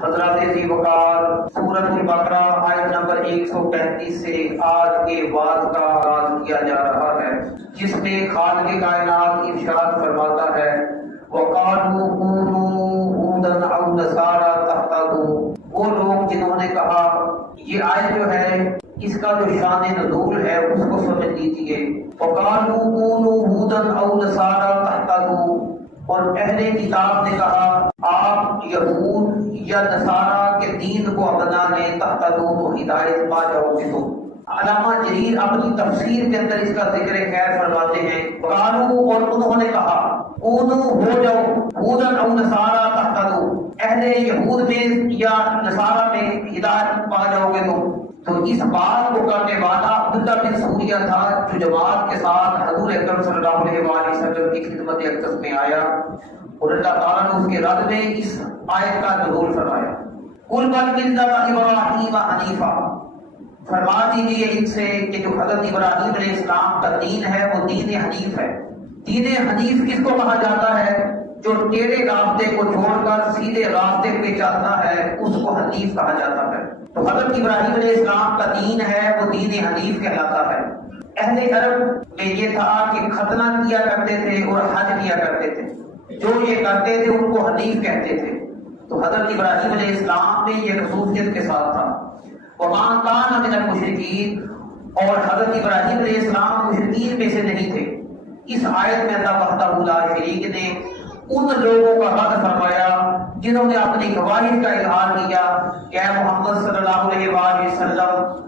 حضرات ذی وقار سورۃ البقرہ آیت نمبر 135 سے آج کے بعد کا آغاز کیا جا رہا ہے، جس میں خالق کائنات ارشاد فرماتا ہے وَقَالُوا كُونُوا هُودًا أَوْ نَصَارَىٰ تَهْتَدُوا۔ وہ لوگ جنہوں نے کہا، یہ آیت جو ہے اس کا جو شان نزول ہے اس کو سمجھ لیجیے۔ وَقَالُوا كُونُوا هُودًا أَوْ نَصَارَىٰ تَهْتَدُوا، اور اہل کتاب نے کہا آپ یہود یا نصارہ کے دین کو اپنا لیں تہتدوا تو ہدایت پا جاؤ گے۔ تو علامہ جریر اپنی تفسیر کے اندر اس کا ذکر خیر فرماتے ہیں، قالوا اور انہوں نے کہا کونوا ہو جاؤ ہودن او نصارى تہتدوا، اہل یہود میں یا نصارہ میں ہدایت پا جاؤ گے۔ تو اس بات کو کرنے والا عبداللہ بن سوریہ تھا جو جماعت کے ساتھ حضور اکرم صلی اللہ علیہ وآلہ وسلم کی خدمت اقدس میں آیا، اور اللہ تعالیٰ نے اس کے رد میں اس آیت کا نزول فرمایا۔ قل بل ملۃ ابراہیم حنیفا، فرما دیجیے ان سے کہ جو حضرت ابراہیم علیہ السلام کا دین ہے وہ دین حنیف ہے۔ دین حنیف کس کو کہا جاتا ہے؟ جو ٹیڑھے راستے کو چھوڑ کر سیدھے راستے پہ چلتا ہے اس کو حنیف کہا جاتا ہے۔ تو حضرت ابراہیم علیہ السلام کا دین ہے وہ دین حنیف کہلاتا ہے۔ اہل عرب میں یہ تھا کہ ختنہ کیا کرتے تھے اور حج کیا کرتے تھے، جو یہ کرتے تھے ان کو حنیف کہتے تھے۔ تو حضرت ابراہیم علیہ السلام میں یہ خصوصیت کے ساتھ تھا۔ وَمَا كَانَ مِنَ الْمُشْرِكِينَ، اور حضرت ابراہیم علیہ السلام مشرکین میں سے نہیں تھے۔ اس آیت میں اللہ وحدہ لا شریک نے ان لوگوں کا رد فرمایا جنہوں نے اپنی خواہش کا اظہار کیا کہ اے محمد صلی اللہ علیہ وآلہ وسلم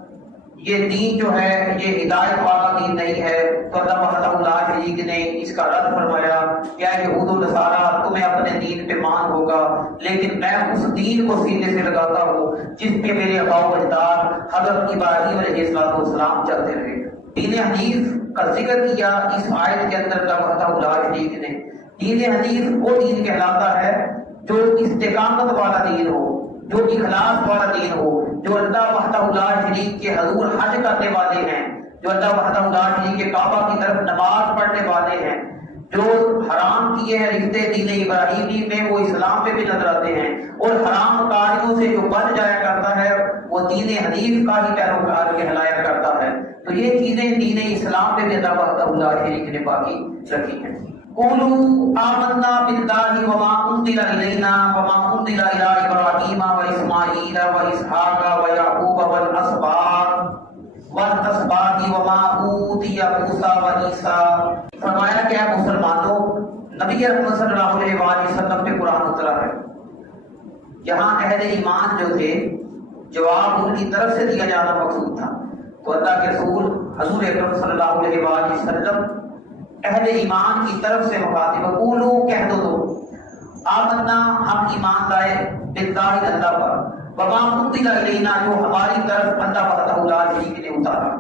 یہ دین جو ہے یہ ہدایت والا دین نہیں ہے۔ تو اللہ وحدہ لا شریک نے اس کا رد فرمایا کہ اے یہود و نصارہ تمہیں اپنے دین پہ مان ہوگا، لیکن میں اس دین کو سینے سے لگاتا ہوں جس پہ میرے آباء و اجداد حضرت ابراہیم علیہ السلام چلتے رہے۔ دین حنیف کا ذکر کیا اس آیت کے اندر اللہ وحدہ لا شریک نے۔ دین حنیف وہ دین کہلاتا ہے جو استقامت والا دین ہو، جو اخلاص والا دین ہو، جو اللہ وحدہ لا شریک کے حضور حج کرنے والے ہیں، جو اللہ وحدہ لا شریک کے کعبہ کی طرف نماز پڑھنے والے ہیں، جو حرام کیے ہیں رشتے دین ابراہیمی میں وہ اسلام میں بھی نظر آتے ہیں، اور حرام کاریوں سے جو بچ جایا کرتا ہے وہ دین حنیف کا ہی پیروکار کہلایا کرتا ہے۔ تو یہ چیزیں دین اسلام میں بھی اللہ وحدہ لا شریک نے باقی رکھی ہیں۔ قولوا آمنا باللہ وما انزل الینا وما انزل الی ابراہیم واسماعیل واسحاق ویعقوب والاسباط وما اوتی موسیٰ وعیسیٰ۔ فرمایا کہ اے مسلمانوں، نبی اکرم صلی اللہ علیہ وآلہ وسلم پہ قرآن اترا ہے۔ یہاں اہل ایمان جو تھے جواب ان کی طرف سے دیا جانا مقصود تھا، تو اللہ کے رسول حضور اکرم صلی اللہ علیہ وآلہ وسلم اہل ایمان کی طرف سے مخاطب قولو کہہ دو آمنا ہم ایمان لائے باللہ اللہ پر، وما انزل الینا جو ہماری طرف اللہ وحدہ لا شریک نے اتارا،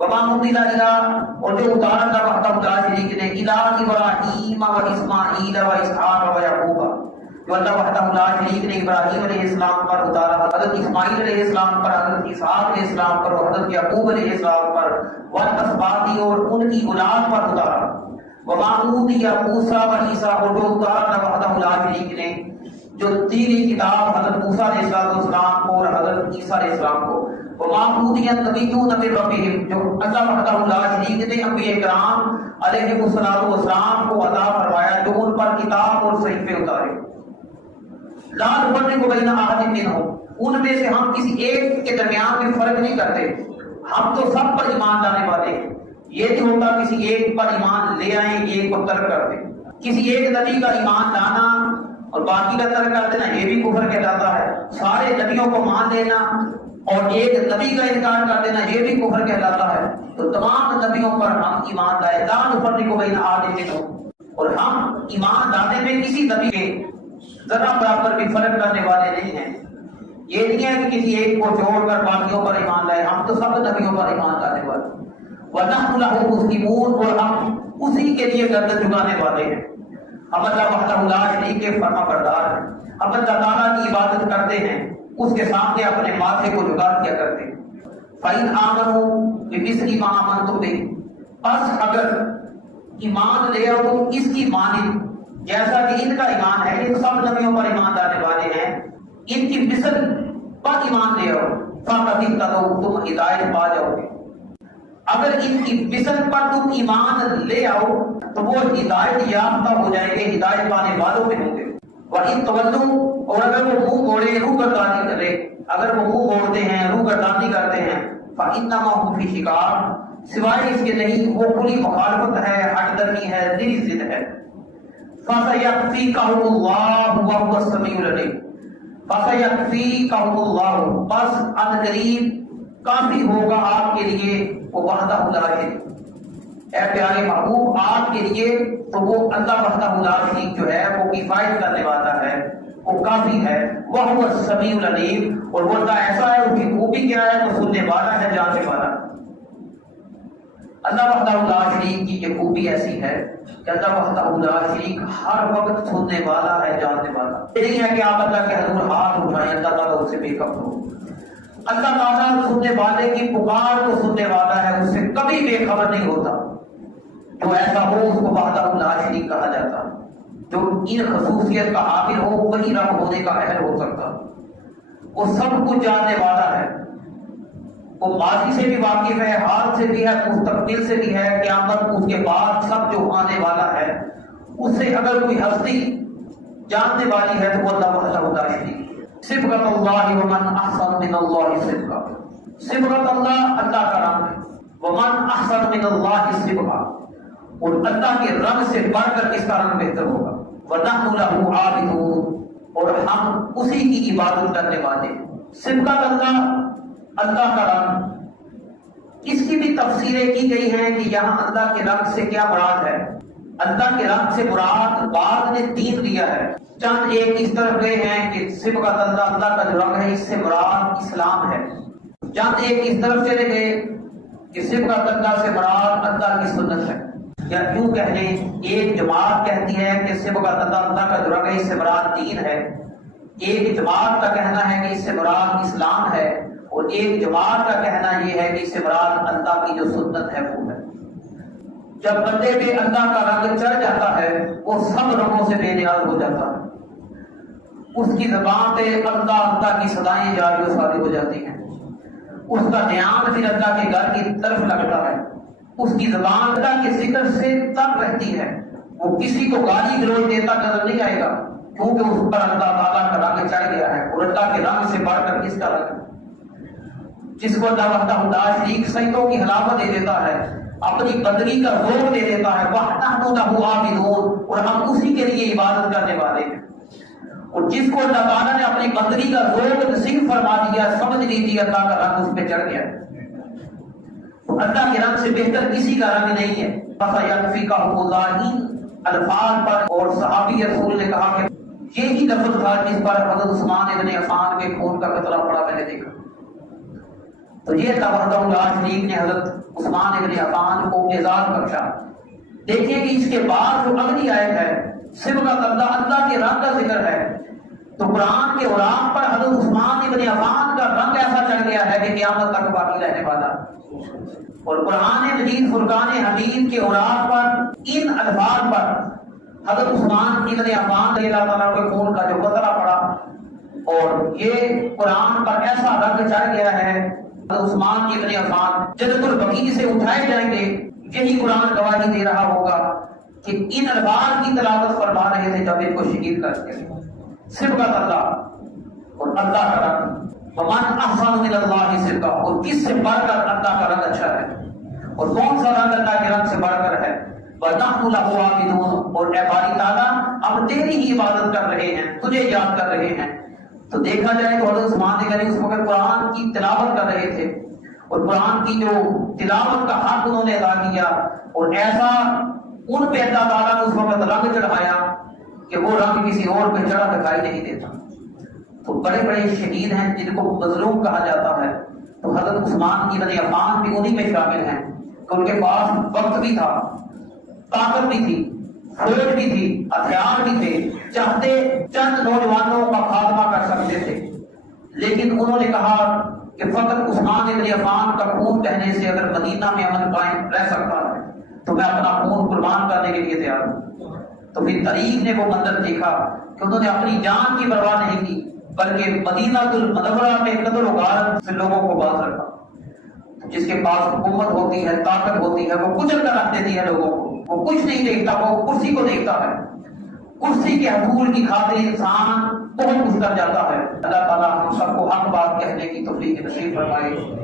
وما انزل الی اور جو اتارا اللہ وحدہ لا شریک نے الی ابراہیم و اسماعیل و اسحاق و یعقوب، جو اللہ وحدہ لا شریک نے ابراہیم علیہ السلام پر اتارا، حضرت اسماعیل علیہ السلام پر، حضرت اسحاق علیہ السلام پر، حضرت یعقوب علیہ السلام پر، والاسباط اور ان کی اولاد پر اتارا، وما اوتی موسیٰ وعیسیٰ اور جو اتارا اللہ وحدہ لا شریک نے جو تیری کتاب حضرت موسیٰ علیہ السلام کو اور حضرت عیسیٰ علیہ السلام کو، وما اوتی النبیون من ربہم جو اللہ وحدہ لا شریک نے انبیاء کرام علیہ السلام کو عطا فرمایا جو ان پر کتاب اور صحیفے اتارے، لا نفرق بین احد منہم ان میں سے ہم کسی ایک کے درمیان میں فرق نہیں کرتے، ہم تو سب پر ایمان لانے والے ہیں۔ یہ نہیں ہوتا کسی ایک پر ایمان لے آئیں ایک کو ترک کر دیں، کسی ایک نبی کا ایمان لانا اور باقی کا ترک کر دینا یہ بھی کفر کہلاتا ہے، سارے نبیوں کو مان لینا اور ایک نبی کا انکار کر دینا یہ بھی کفر کہلاتا ہے۔ تو تمام نبیوں پر ہم ایمان لائے، لا نفرق بین احد منہم، اور ہم ایمان لانے میں کسی نبی کے ذرا برابر بھی فرق کرنے والے نہیں ہیں۔ یہ نہیں ہے کہ کسی ایک کو چھوڑ کر باقیوں پر ایمان لائے، ہم تو سب نبیوں پر ایمان لانے والے ہیں۔ وَنَحْنُ لَهُ مُسْلِمُونَ اور ہم اسی کے لیے گردن جھکانے والے ہیں، ہم اللہ وحدہ لا شریک کے فرما بردار ہیں، ہم اللہ تعالیٰ کی عبادت کرتے ہیں، اس کے سامنے اپنے ماتھے کو جھکا دیا کرتے ہیں۔ فَإِنْ آمَنُوا بِمِثْلِ مَا آمَنْتُم بِهِ، بس اگر ایمان لے آؤ تو اس کی مانند جیسا کہ ان کا ایمان ہے، یہ سب نبیوں پر ایمان لانے والے ہیں، ان کی مثل پر ایمان لے آؤ، تم ہدایت پا جاؤ گے۔ اگر ان کی مثل پر تم ایمان لے آؤ تو وہ ہدایت یافتہ ہو جائیں گے، ہدایت پانے والوں میں ہوں گے۔ وَإِن تَوَلُّوا، اور اگر وہ منہ موڑے، روح گردانی کرے، اگر وہ منہ موڑتے ہیں، روح گردانی کرتے ہیں، فَإِنَّمَا هُمْ فِي شِقَاقٍ، سوائے اس کے نہیں وہ کھلی مخالفت ہے، ہٹ درمی ہے، دلی ضد ہے۔ فَسَيَكْفِيكَهُمُ اللَّهُ وَهُوَ السَّمِيعُ الْعَلِيمُ، فَسَيَكْفِيكَهُمُ اللَّهُ، بس ان قریب کافی ہوگا آپ کے لیے وہ وحدہ لا شریک، اے پیارے محبوب آپ کے لیے تو وہ اللہ وحدہ لا شریک جو ہے وہ کفایت کرنے والا ہے، وہ کافی ہے۔ وَهُوَ السَّمِيعُ الْعَلِيمُ، اور وہ اللہ ایسا ہے، اس کی خوبی کیا ہے، وہ سننے والا ہے، جاننے والا ہے۔ اللہ وحدہ لا شریک کی یہ خوبی ایسی ہے کہ اللہ وحدہ لا شریک ہر وقت سننے والا ہے، جاننے والا۔ یہ نہیں ہے کہ آپ اللہ کے حضور ہاتھ اٹھائیں، اللہ تعالیٰ اس سے بے خبر ہو۔ اللہ تعالیٰ سننے والے کی پکار کو سننے والا ہے، اس سے کبھی بے خبر نہیں ہوتا۔ جو ایسا ہو اس کو وحدہ لا شریک کہا جاتا ہے۔ جو ان خصوصیت کا حامل ہو وہی رب ہونے کا اہل ہو سکتا۔ وہ سب کچھ جاننے والا ہے، وہ ماضی سے بھی واقف ہے، حال سے بھی ہے، مستقبل سے بھی ہے، قیامت اس کے بعد سب جو آنے والا ہے اس سے اگر کوئی ہستی جاننے والی ہے تو وہ اللہ وحدہ لا شریک۔ صبغۃ اللہ ومن احسن من اللہ صبغہ، صبغۃ اللہ کا رنگ ہے، ومن احسن من اللہ صبغہ، اور اللہ کے رنگ سے بڑھ کر کس کا رنگ بہتر ہوگا۔ وَنَحْنُ لَهُ عَابِدُونَ، اور ہم اسی کی عبادت کرنے والے ہیں۔ صبغۃ اللہ کا رنگ، اس کی بھی تفسیریں کی گئی ہیں کہ یہاں اللہ کے رنگ سے کیا مراد ہے۔ اللہ کے رنگ سے مراد بعض نے دین لیا ہے، چند ایک اس طرف گئے ہیں کہ صبغۃ اللہ کا جو رنگ ہے اس سے مراد اسلام ہے، چند ایک اس طرف چلے گئے کہ صبغۃ اللہ سے مراد اللہ کی سنت ہے، یا یوں کہہ لیں ایک جماعت کہتی ہے کہ صبغۃ اللہ کا جو رنگ ہے اس سے مراد دین ہے، ایک جماعت کا کہنا ہے کہ اس سے مراد اسلام ہے، اور ایک جماعت کا کہنا یہ ہے کہ اس سے مراد اللہ کی جو سنت ہے وہ ہے۔ جب بندے پہ اللہ کا رنگ چڑھ جاتا ہے وہ سب رنگوں سے بے نیاز ہو جاتا ہے، اس کی زبان پہ اللہ کی صدائیں جاری و ساری ہو جاتی ہیں، اس کا دھیان پھر اللہ کے گھر کی طرف لگتا ہے، اس کی زبان اللہ کے ذکر سے تر رہتی ہے، وہ کسی کو گالی گلوچ دیتا نظر نہیں آئے گا، کیونکہ اس پر اللہ تعالیٰ کا رنگ چڑھ گیا ہے، اور اللہ کے رنگ سے بڑھ کر کس کا رنگ ہے، جس کو اللہ وحدہ لا شریک سجدوں کی حلاوت دے دیتا ہے، اپنی بندگی کا ذوق دے دیتا ہے، وَنَحْنُ لَهُ عَابِدُونَ، اور ہم اسی کے لیے عبادت کرنے والے ہیں۔ اور جس کو اللہ تعالیٰ نے اپنی بندگی کا ذوق نصیب فرما دیا، سمجھ لیجیے اللہ کا رنگ اس پہ چڑھ گیا، اللہ کے رنگ سے بہتر کسی کا رنگ نہیں ہے۔ فَسَيَكْفِيكَهُمُ اللَّهُ الفاظ پر، اور صحابی رسول نے کہا کہ یہی لفظ تھا جس پر حضرت عثمان ابن عفان کے خون کا قطرہ پڑا میں نے دیکھا، تو یہ اللہ وحدہ لا شریک نے حضرت عثمان ابن عفان کو اعزاز بخشا۔ دیکھیں کہ اس کے بعد جو اگلی آیت ہے صبغۃ اللہ کے رنگ کا ذکر ہے، تو قرآن کے اوراق پر حضرت عثمان ابن عفان کا رنگ ایسا چڑھ گیا ہے کہ قیامت تک باقی رہنے والا، اور قرآن مجید فرقان حمید کے اوراق پر ان الفاظ پر حضرت عثمان ابن عفان رضی اللہ تعالیٰ کے خون کا جو قطرہ پڑا، اور یہ قرآن پر ایسا رنگ چڑھ گیا ہے، عثمان ابن عفان جنت البقیع سے اٹھائے جائیں گے، یہی قرآن گواہی دے رہا ہوگا کہ ان الفاظ کی تلاوت فرما رہے تھے جب ان کو شہید کر کے۔ صبغۃ اللہ اور اللہ کا رنگ، ومن احسن من اللہ صبغہ، اور کس سے بڑھ کر اللہ کا رنگ اچھا ہے، اور کون سا رنگ اللہ کے رنگ سے بڑھ کر ہے۔ وَنَحْنُ لَهُ عَابِدُونَ، اور اے باری تعالیٰ ہم تیری ہی عبادت کر رہے ہیں، تجھے یاد کر رہے ہیں۔ تو دیکھا جائے تو حضرت عثمان غنی اس وقت قرآن کی تلاوت کر رہے تھے، اور قرآن کی جو تلاوت کا حق انہوں نے ادا کیا، اور ایسا ان پہ اللہ تعالیٰ نے اس وقت رنگ چڑھایا کہ وہ رنگ کسی اور پہ چڑھا دکھائی نہیں دیتا۔ تو بڑے بڑے شہید ہیں جن کو مظلوم کہا جاتا ہے، تو حضرت عثمان ابن عفان بھی انہی میں شامل ہیں کہ ان کے پاس وقت بھی تھا، طاقت بھی تھی، فوج بھی تھی، ہتھیار بھی تھے، چاہتے چند نوجوانوں کا خاتمہ کر سکتے تھے، لیکن انہوں نے کہا کہ فقط عثمان ابن عفان کا خون کہنے سے اگر مدینہ میں امن قائم رہ سکتا ہے تو میں اپنا خون قربان کرنے کے لیے تیار ہوں۔ تو پھر طریق نے وہ منظر دیکھا کہ انہوں نے اپنی جان کی پرواہ نہیں کی، بلکہ مدینہ المنورہ میں قدر و غارت سے لوگوں کو باز رکھا. جس کے پاس حکومت ہوتی ہے، طاقت ہوتی ہے، وہ کچل کر رکھ دیتی ہے لوگوں کو. وہ کچھ نہیں دیکھتا، وہ کرسی کو دیکھتا ہے. کرسی کے حصول کی خاطر انسان بہت کچھ کر جاتا ہے. اللہ تعالیٰ ہم سب کو حق بات کہنے کی توفیق نصیب فرمائے.